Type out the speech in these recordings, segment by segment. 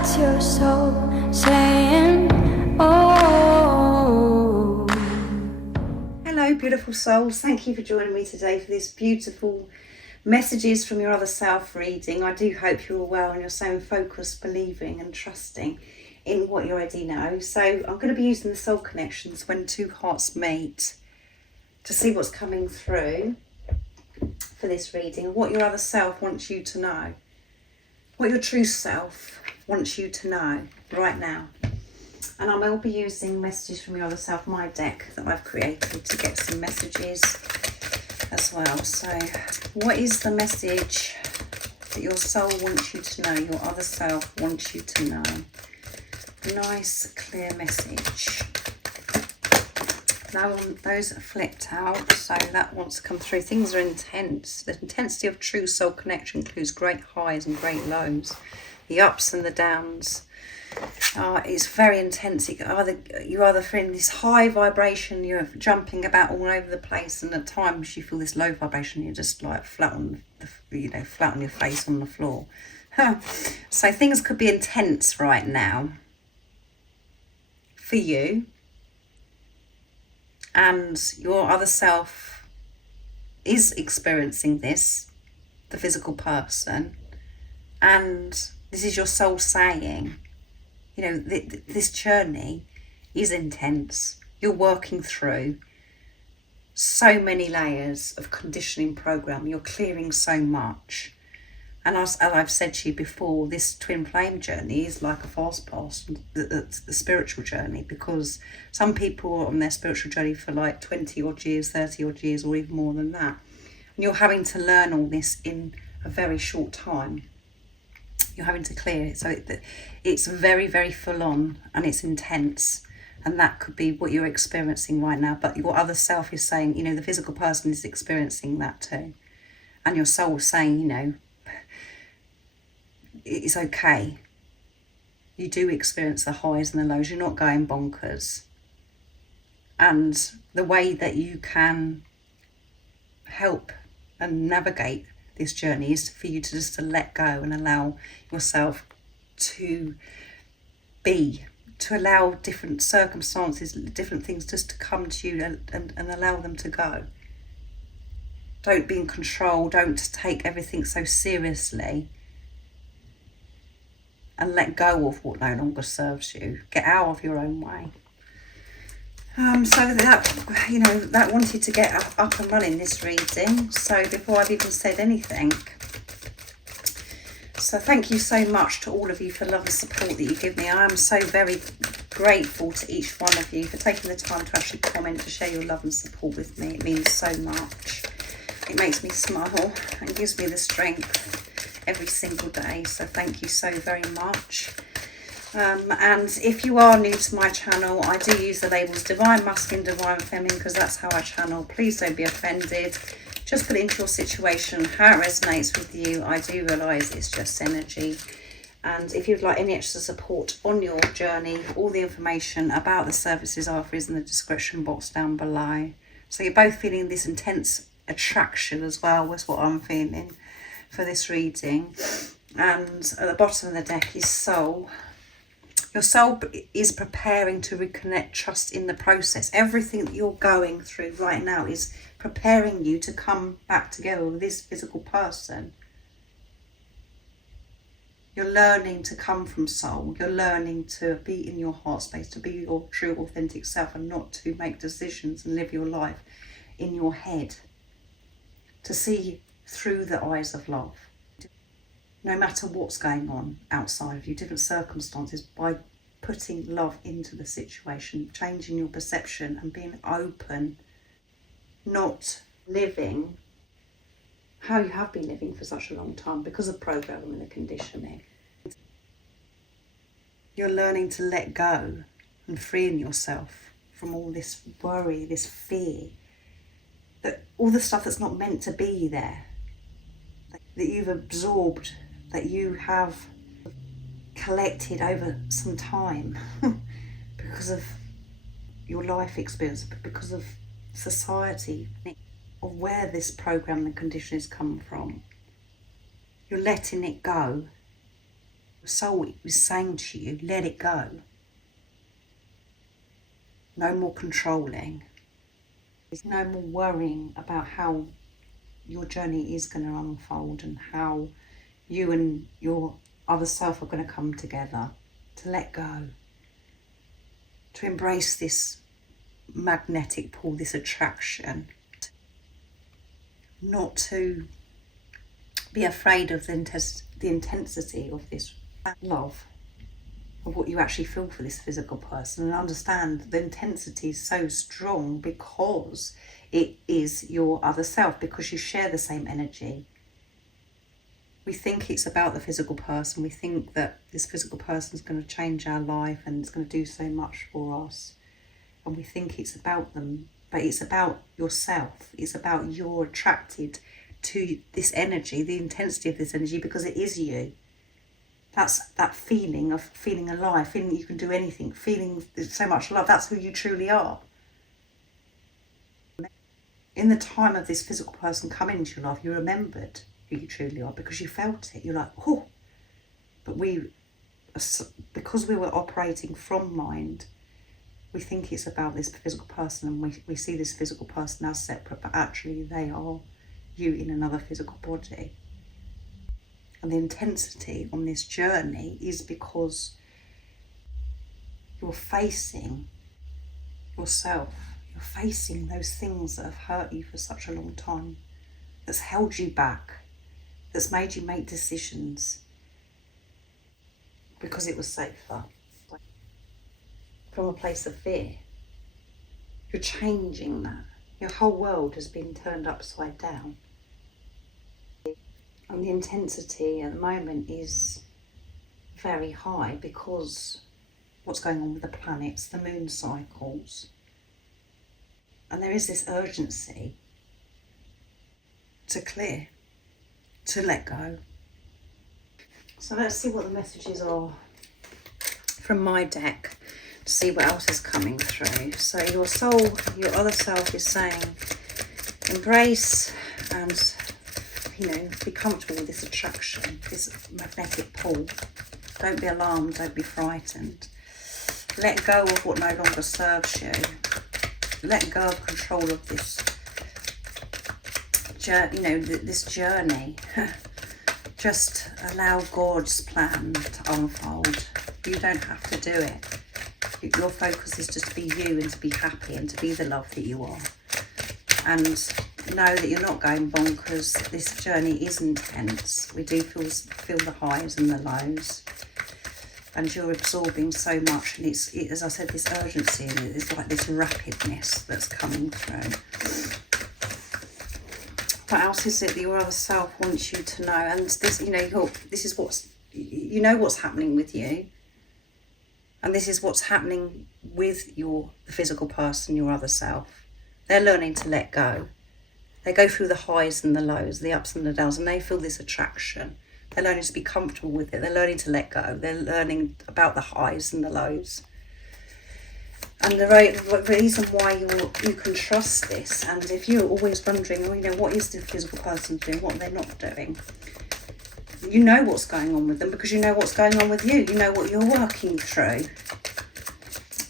That's your soul saying, oh. Hello, beautiful souls. Thank you for joining me today for this beautiful messages from your other self reading. I do hope you're all well and you're staying focused, believing and trusting in what you already know. So I'm going to be using the soul connections when two hearts meet to see what's coming through for this reading and what your other self wants you to know, what your true self wants you to know right now. And I will be using messages from your other self, my deck that I've created, to get some messages as well. So what is the message that your soul wants you to know, your other self wants you to know? Nice, clear message. Now those are flipped out, so that wants to come through. Things are intense. The intensity of true soul connection includes great highs and great lows, the ups and the downs. It's very intense. You're either feeling this high vibration, you're jumping about all over the place, and at times you feel this low vibration, you're just like flat on your face on the floor. So things could be intense right now for you, and your other self is experiencing this, the physical person, and this is your soul saying, you know, this journey is intense. You're working through so many layers of conditioning program. You're clearing so much. And as I've said to you before, this twin flame journey is like a fast pass, the spiritual journey, because some people are on their spiritual journey for like 20 odd years, 30 odd years, or even more than that. And you're having to learn all this in a very short time. You're having to clear it. So it's very, very full on and it's intense. And that could be what you're experiencing right now. But your other self is saying, you know, the physical person is experiencing that too. And your soul is saying, you know, it's okay. You do experience the highs and the lows. You're not going bonkers. And the way that you can help and navigate this journey is for you to just to let go and allow yourself to be, to allow different circumstances, different things just to come to you and allow them to go. Don't be in control. Don't take everything so seriously. And let go of what no longer serves you. Get out of your own way. So that, you know, that wanted to get up and running, this reading. So before I've even said anything. So thank you so much to all of you for love and support that you give me. I am so very grateful to each one of you for taking the time to actually comment, to share your love and support with me. It means so much. It makes me smile and gives me the strength every single day. So thank you so very much. And if you are new to my channel, I do use the labels Divine Masculine, Divine Feminine, because that's how I channel. Please don't be offended. Just put it into your situation, how it resonates with you. I do realise it's just energy. And if you'd like any extra support on your journey, all the information about the services are is in the description box down below. So you're both feeling this intense attraction as well, was what I'm feeling for this reading. And at the bottom of the deck is soul. Your soul is preparing to reconnect, trust in the process. Everything that you're going through right now is preparing you to come back together with this physical person. You're learning to come from soul. You're learning to be in your heart space, to be your true authentic self, and not to make decisions and live your life in your head. To see through the eyes of love. No matter what's going on outside of you, different circumstances, by putting love into the situation, changing your perception and being open, not living how you have been living for such a long time because of programming and the conditioning. You're learning to let go and freeing yourself from all this worry, this fear, that all the stuff that's not meant to be there, that you've absorbed, that you have collected over some time because of your life experience, because of society, of where this program and condition has come from. You're letting it go Your soul is saying to you, let it go. No more controlling. There's no more worrying about how your journey is going to unfold and how you and your other self are going to come together. To let go. To embrace this magnetic pull, this attraction. Not to be afraid of the intensity of this love, of what you actually feel for this physical person, and understand the intensity is so strong because it is your other self, because you share the same energy. We think it's about the physical person. We think that this physical person is going to change our life and it's going to do so much for us. And we think it's about them, but it's about yourself. It's about you're attracted to this energy, the intensity of this energy, because it is you. That's that feeling of feeling alive, feeling that you can do anything, feeling so much love. That's who you truly are. In the time of this physical person coming into your life, you remembered who you truly are because you felt it. You're like, oh. But because we were operating from mind, we think it's about this physical person, and we see this physical person as separate, but actually they are you in another physical body. And the intensity on this journey is because you're facing yourself. You're facing those things that have hurt you for such a long time, that's held you back, that's made you make decisions because it was safer. From a place of fear. You're changing that. Your whole world has been turned upside down. And the intensity at the moment is very high because what's going on with the planets, the moon cycles. And there is this urgency to clear, to let go. So let's see what the messages are from my deck, to see what else is coming through. So your soul, your other self is saying, embrace and be comfortable with this attraction, this magnetic pull. Don't be alarmed, don't be frightened. Let go of what no longer serves you. Let go of control of this this journey. Just allow God's plan to unfold. You don't have to do it. Your focus is just to be you and to be happy and to be the love that you are. And know that you're not going bonkers. This journey is intense. We do feel the highs and the lows. And you're absorbing so much. And it's as I said, this urgency and it's like this rapidness that's coming through. What else is it that your other self wants you to know? And this, this is what's happening with you. And this is what's happening with the physical person, your other self. They're learning to let go. They go through the highs and the lows, the ups and the downs, and they feel this attraction. They're learning to be comfortable with it. They're learning to let go. They're learning about the highs and the lows. And the reason why you can trust this, and if you're always wondering, what is the physical person doing, what they're not doing, you know what's going on with them because you know what's going on with you. You know what you're working through.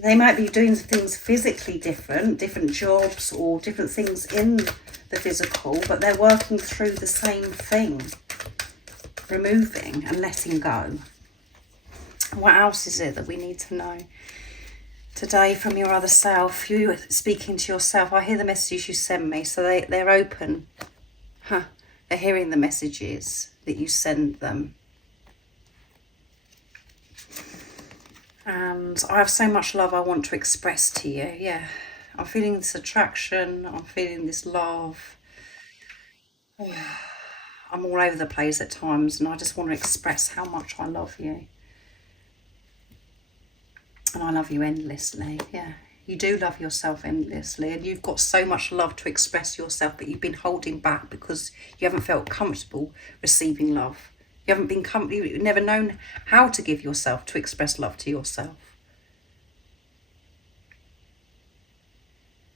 They might be doing things physically different jobs or different things in the physical, but they're working through the same thing. Removing and letting go. What else is it that we need to know today from your other self? You are speaking to yourself. I hear the messages you send me, so they're open. They're hearing the messages that you send them. And I have so much love I want to express to you. Yeah, I'm feeling this attraction. I'm feeling this love. I'm all over the place at times, and I just want to express how much I love you. And I love you endlessly. Yeah, you do love yourself endlessly, and you've got so much love to express yourself, but you've been holding back because you haven't felt comfortable receiving love. You haven't been you've never known how to give yourself, to express love to yourself.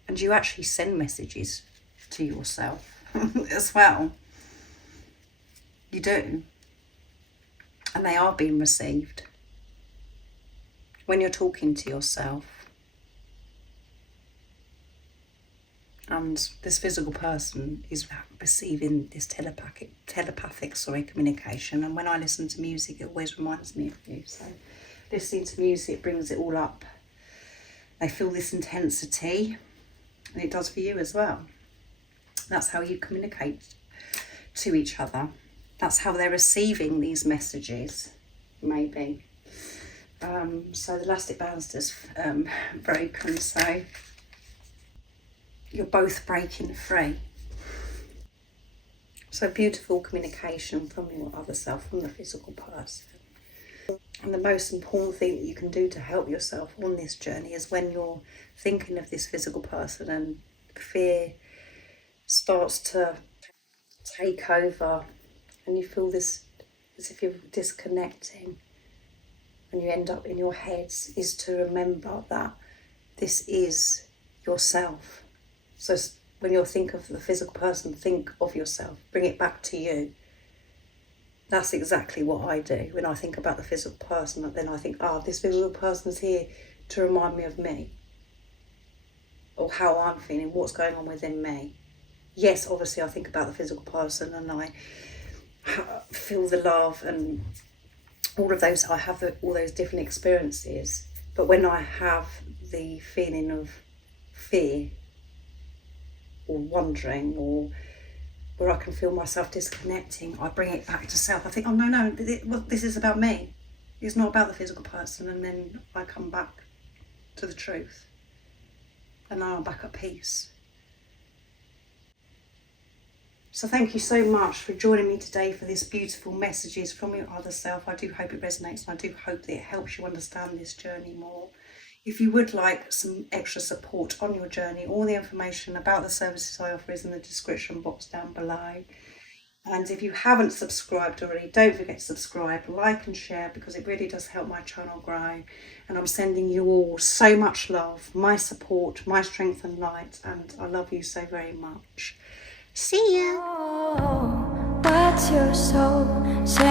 And you actually send messages to yourself as well. You do. and they are being received. When you're talking to yourself and this physical person is receiving this telepathic communication, and when I listen to music it always reminds me of you. So listening to music brings it all up. They feel this intensity, and it does for you as well. That's how you communicate to each other. That's how they're receiving these messages, maybe. So the elastic band's broken, so you're both breaking free. So beautiful communication from your other self, from the physical person. And the most important thing that you can do to help yourself on this journey is when you're thinking of this physical person and fear starts to take over and you feel this as if you're disconnecting and you end up in your heads, is to remember that this is yourself. So when you think of the physical person, think of yourself, bring it back to you. That's exactly what I do. When I think about the physical person, then I think, this physical person's here to remind me of me, or how I'm feeling, what's going on within me. Yes, obviously I think about the physical person and I feel the love and all of those, I have all those different experiences. But when I have the feeling of fear or wondering, or where I can feel myself disconnecting, I bring it back to self. I think, no, this is about me. It's not about the physical person. And then I come back to the truth. And now I'm back at peace. So thank you so much for joining me today for this beautiful messages from your other self. I do hope it resonates, and I do hope that it helps you understand this journey more. If you would like some extra support on your journey, all the information about the services I offer is in the description box down below. And if you haven't subscribed already, don't forget to subscribe, like and share, because it really does help my channel grow. And I'm sending you all so much love, my support, my strength and light, and I love you so very much. See ya! Oh, what's your soul saying?